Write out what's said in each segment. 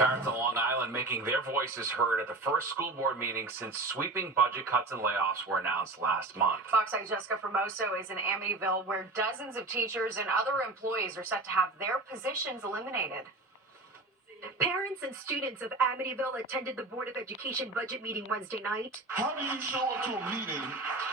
Parents on Long Island making their voices heard at the first school board meeting since sweeping budget cuts and layoffs were announced last month. Fox 8 Jessica Formoso is in Amityville, where dozens of teachers and other employees are set to have their positions eliminated. Parents and students of Amityville attended the Board of Education budget meeting Wednesday night. How do you show up to a meeting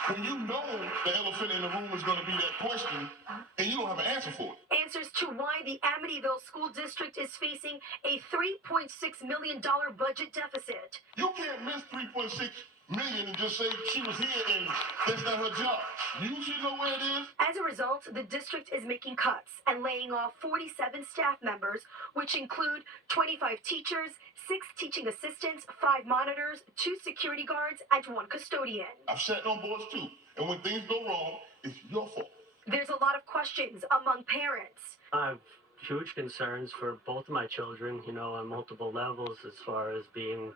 when you know the elephant in the room is going to be that question and you don't have an answer for it? Answers to why the Amityville School District is facing a $3.6 million budget deficit. You can't miss $3.6 million and just say she was here and that's not her job. You should know where it is. As a result, the district is making cuts and laying off 47 staff members, which include 25 teachers, 6 teaching assistants, 5 monitors, 2 security guards, and 1 custodian. I've sat on boards too, and when things go wrong, it's your fault. There's a lot of questions among parents. I have huge concerns for both of my children, on multiple levels as far as being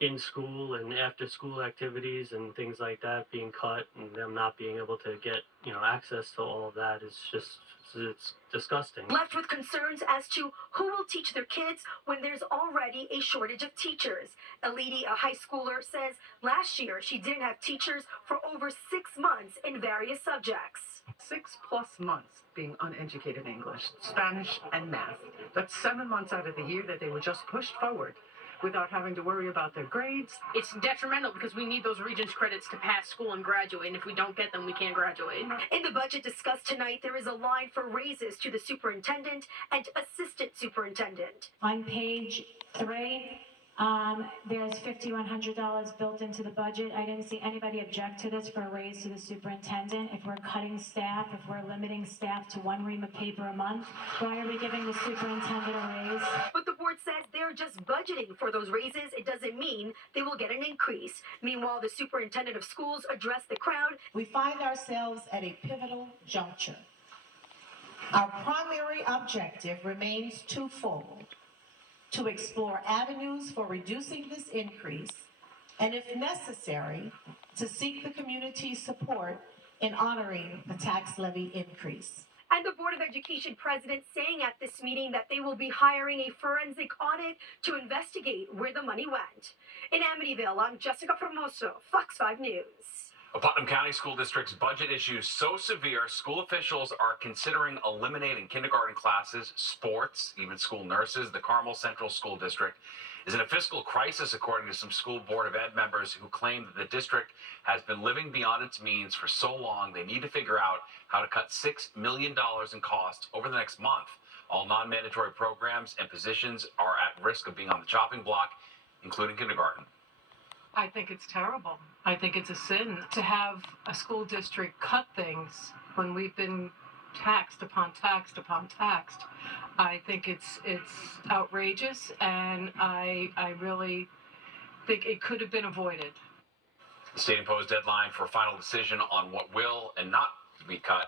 in school and after school activities and things like that being cut and them not being able to get, access to all of that is just, it's disgusting. Left with concerns as to who will teach their kids when there's already a shortage of teachers. Elidi, a high schooler, says last year she didn't have teachers for over 6 months in various subjects. 6+ months being uneducated in English, Spanish, and math. That's 7 months out of the year that they were just pushed forward without having to worry about their grades. It's detrimental because we need those Regents credits to pass school and graduate, and if we don't get them, we can't graduate. In the budget discussed tonight, there is a line for raises to the superintendent and assistant superintendent. On page 3, there's $5,100 built into the budget. I didn't see anybody object to this for a raise to the superintendent. If we're cutting staff, if we're limiting staff to 1 ream of paper a month, why are we giving the superintendent a raise? But the board says they're just budgeting for those raises. It doesn't mean they will get an increase. Meanwhile, the superintendent of schools addressed the crowd. We find ourselves at a pivotal juncture. Our primary objective remains twofold: to explore avenues for reducing this increase, and if necessary, to seek the community's support in honoring the tax levy increase. And the Board of Education president saying at this meeting that they will be hiring a forensic audit to investigate where the money went. In Amityville, I'm Jessica Formoso, Fox 5 News. A Putnam County School District's budget issues so severe, school officials are considering eliminating kindergarten classes, sports, even school nurses. The Carmel Central School District is in a fiscal crisis, according to some school board of ed members who claim that the district has been living beyond its means for so long they need to figure out how to cut $6 million in costs over the next month. All non-mandatory programs and positions are at risk of being on the chopping block, including kindergarten. I think it's terrible. I think it's a sin to have a school district cut things when we've been taxed upon taxed upon taxed. I think it's outrageous, and I really think it could have been avoided. The state imposed deadline for a final decision on what will and not be cut